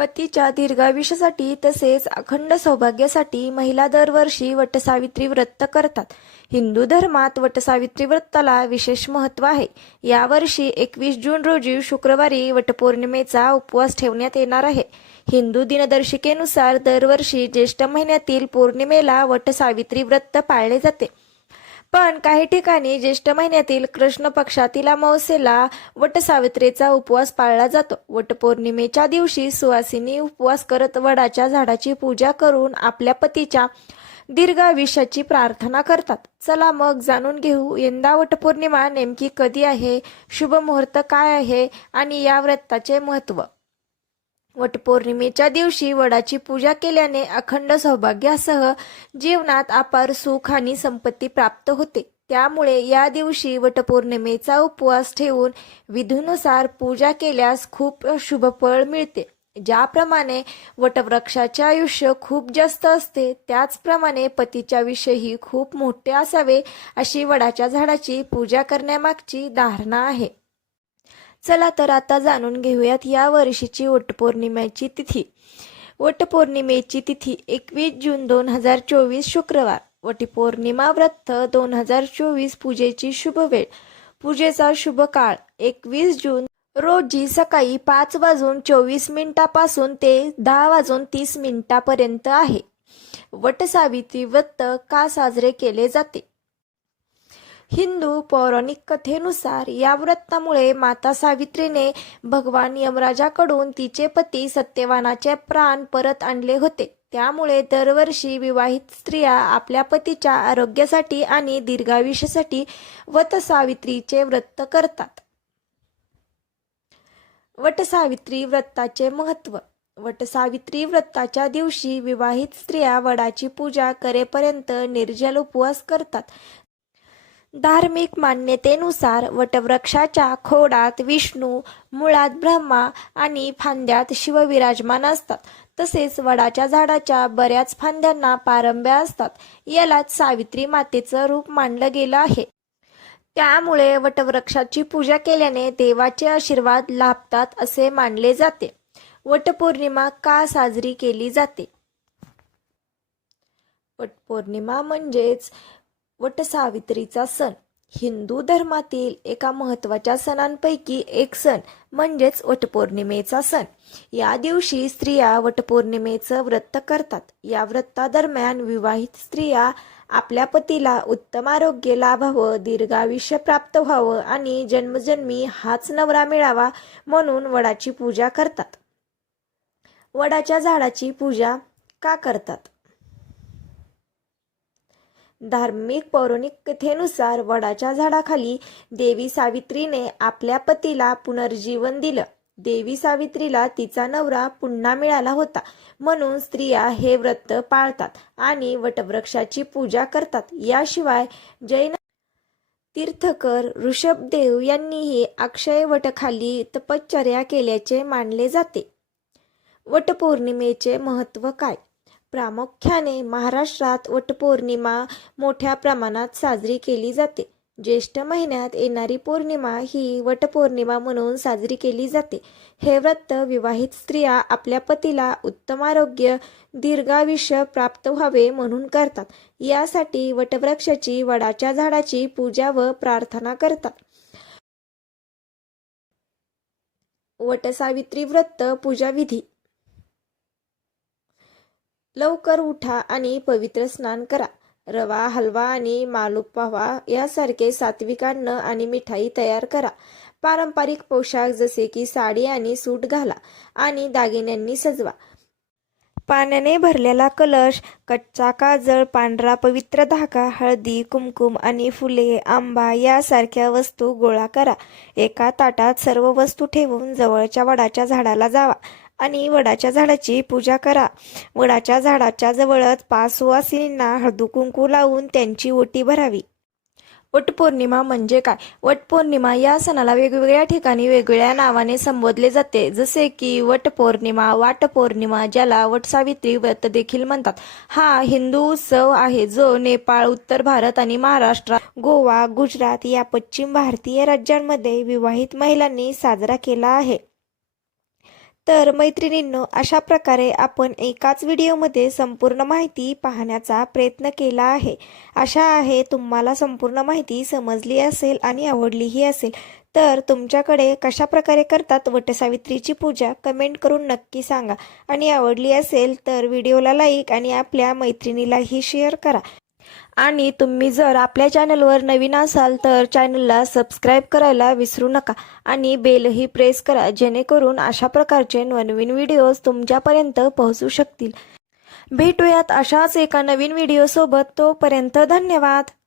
पतीच्या दीर्घायुष्यासाठी तसेच अखंड सौभाग्यासाठी महिला दरवर्षी वटसावित्री व्रत करतात. हिंदू धर्मात वटसावित्री व्रताला विशेष महत्त्व आहे. यावर्षी एकवीस जून रोजी शुक्रवारी वटपौर्णिमेचा उपवास ठेवण्यात येणार आहे. हिंदू दिनदर्शिकेनुसार दरवर्षी ज्येष्ठ महिन्यातील पौर्णिमेला वटसावित्री व्रत पाळले जाते. पण काही ठिकाणी ज्येष्ठ महिन्यातील कृष्ण पक्षातील अमावस्येला वटसावित्रीचा उपवास पाळला जातो. वटपौर्णिमेच्या दिवशी सुवासिनी उपवास करत वडाच्या झाडाची पूजा करून आपल्या पतीच्या दीर्घायुष्याची प्रार्थना करतात. चला मग जाणून घेऊ यंदा वटपौर्णिमा नेमकी कधी आहे शुभ मुहूर्त काय आहे आणि या व्रताचे महत्त्व. वटपौर्णिमेच्या दिवशी वडाची पूजा केल्याने अखंड सौभाग्यासह जीवनात अपार सुख आणि संपत्ती प्राप्त होते. त्यामुळे या दिवशी वटपौर्णिमेचा उपवास ठेवून विधीनुसार पूजा केल्यास खूप शुभ फळ मिळते. ज्याप्रमाणे वटवृक्षाचे आयुष्य खूप जास्त असते त्याचप्रमाणे पतीच्या विषयी खूप मोठे असावे अशी वडाच्या झाडाची पूजा करण्यामागची धारणा आहे. चला तर आता जाणून घेऊयात या वर्षीची वटपौर्णिमेची तिथी. वटपौर्णिमेची तिथी एकवीस जून दोन हजार चोवीस शुक्रवार. वटपौर्णिमा व्रत दोन हजार चोवीस पूजेची शुभ वेळ. पूजेचा शुभ काळ एकवीस जून रोजी सकाळी पाच वाजून चोवीस मिनिटापासून ते दहा वाजून तीस मिनिटापर्यंत आहे. वटसावित्री व्रत का साजरे केले जाते? हिंदू पौराणिक कथेनुसार या व्रतामुळे माता सावित्रीने भगवान यमराजाकडून तिचे पती सत्यवानाचे प्राण परत आणले होते. त्यामुळे दरवर्षी विवाहित स्त्रिया आपल्या पतीच्या आरोग्यासाठी आणि दीर्घायुष्यासाठी वटसावित्रीचे व्रत करतात. वटसावित्री व्रताचे महत्त्व. वटसावित्री व्रताच्या दिवशी विवाहित स्त्रिया वडाची पूजा करेपर्यंत निर्जल उपवास करतात. धार्मिक मान्यतेनुसार वटवृक्षाच्या खोडात विष्णू मुळात ब्रह्मा आणि फांद्यात शिव विराजमान असतात. तसेच वडाच्या झाडाच्या बऱ्याच फांद्यांना पारंब्या असतात. यालाच सावित्री मातेचं रूप मानलं गेलं आहे. त्यामुळे वटवृक्षाची पूजा केल्याने देवाचे आशीर्वाद लाभतात असे मानले जाते. वटपौर्णिमा का साजरी केली जाते? वटपौर्णिमा म्हणजेच वटसावित्रीचा सण. हिंदू धर्मातील एका महत्त्वाच्या सणांपैकी एक सण म्हणजेच वटपौर्णिमेचा सण. या दिवशी स्त्रिया वटपौर्णिमेचं व्रत करतात. या व्रतादरम्यान विवाहित स्त्रिया आपल्या पतीला उत्तम आरोग्य लाभावं दीर्घायुष्य प्राप्त व्हावं आणि जन्मजन्मी हाच नवरा मिळावा म्हणून वडाची पूजा करतात. वडाच्या झाडाची पूजा का करतात? धार्मिक पौराणिक कथेनुसार वडाच्या झाडाखाली देवी सावित्रीने आपल्या पतीला पुनर्जीवन दिलं. देवी सावित्रीला तिचा नवरा पुन्हा मिळाला होता. म्हणून स्त्रिया हे व्रत पाळतात आणि वटवृक्षाची पूजा करतात. याशिवाय जैन तीर्थकर ऋषभदेव यांनीही अक्षय वटखाली तपश्चर्या केल्याचे मानले जाते. वटपौर्णिमेचे महत्त्व काय? प्रामुख्याने महाराष्ट्रात वटपौर्णिमा मोठ्या प्रमाणात साजरी केली जाते. ज्येष्ठ महिन्यात येणारी पौर्णिमा ही वटपौर्णिमा म्हणून साजरी केली जाते. हे व्रत विवाहित स्त्रिया आपल्या पतीला उत्तम आरोग्य दीर्घायुष्य प्राप्त व्हावे म्हणून करतात. यासाठी वटवृक्षाची वडाच्या झाडाची पूजा व प्रार्थना करतात. वटसावित्री व्रत पूजाविधी. लवकर उठा आणि पवित्र स्नान करा. रवा हलवा आणि मालूक पावा यासारखे सात्विक अन्न आणि मिठाई तयार करा. पारंपरिक पोशाख जसे की साडी आणि सूट घाला आणि दागिन्यांनी सजवा. पाण्याने भरलेला कलश कच्चा काजळ पांढरा पवित्र धागा हळदी कुमकुम आणि फुले आंबा यासारख्या वस्तू गोळा करा. एका ताटात सर्व वस्तू ठेवून जवळच्या वडाच्या झाडाला जावा. आणि वडाच्या झाडाची पूजा करा. वडाच्या झाडाच्या जवळच पाच सुवासिनींना हळदू कुंकू लावून त्यांची ओटी भरावी. वटपौर्णिमा म्हणजे काय? वटपौर्णिमा या सणाला वेगवेगळ्या ठिकाणी वेगवेगळ्या नावाने संबोधले जाते. जसे की वटपौर्णिमा वाटपौर्णिमा ज्याला वटसावित्री व्रत देखील म्हणतात. हा हिंदू उत्सव आहे. जो नेपाळ उत्तर भारत आणि महाराष्ट्र गोवा गुजरात या पश्चिम भारतीय राज्यांमध्ये विवाहित महिलांनी साजरा केला आहे. तर मैत्रिणींनो अशा प्रकारे आपण एकाच व्हिडिओमध्ये संपूर्ण माहिती पाहण्याचा प्रयत्न केला आहे. अशा आहे तुम्हाला संपूर्ण माहिती समजली असेल आणि आवडलीही असेल. तर तुमच्याकडे कशा प्रकारे करतात वटसावित्रीची पूजा कमेंट करून नक्की सांगा. आणि आवडली असेल तर व्हिडिओला लाईक आणि आपल्या मैत्रिणीलाही शेअर करा. आणि तुम्ही जर आपल्या चॅनलवर नवीन असाल तर चॅनलला सबस्क्राईब करायला विसरू नका आणि बेलही प्रेस करा जेणेकरून अशा प्रकारचे नवनवीन व्हिडिओज तुमच्यापर्यंत पोहोचू शकतील. भेटूयात अशाच एका नवीन व्हिडिओसोबत. तोपर्यंत धन्यवाद.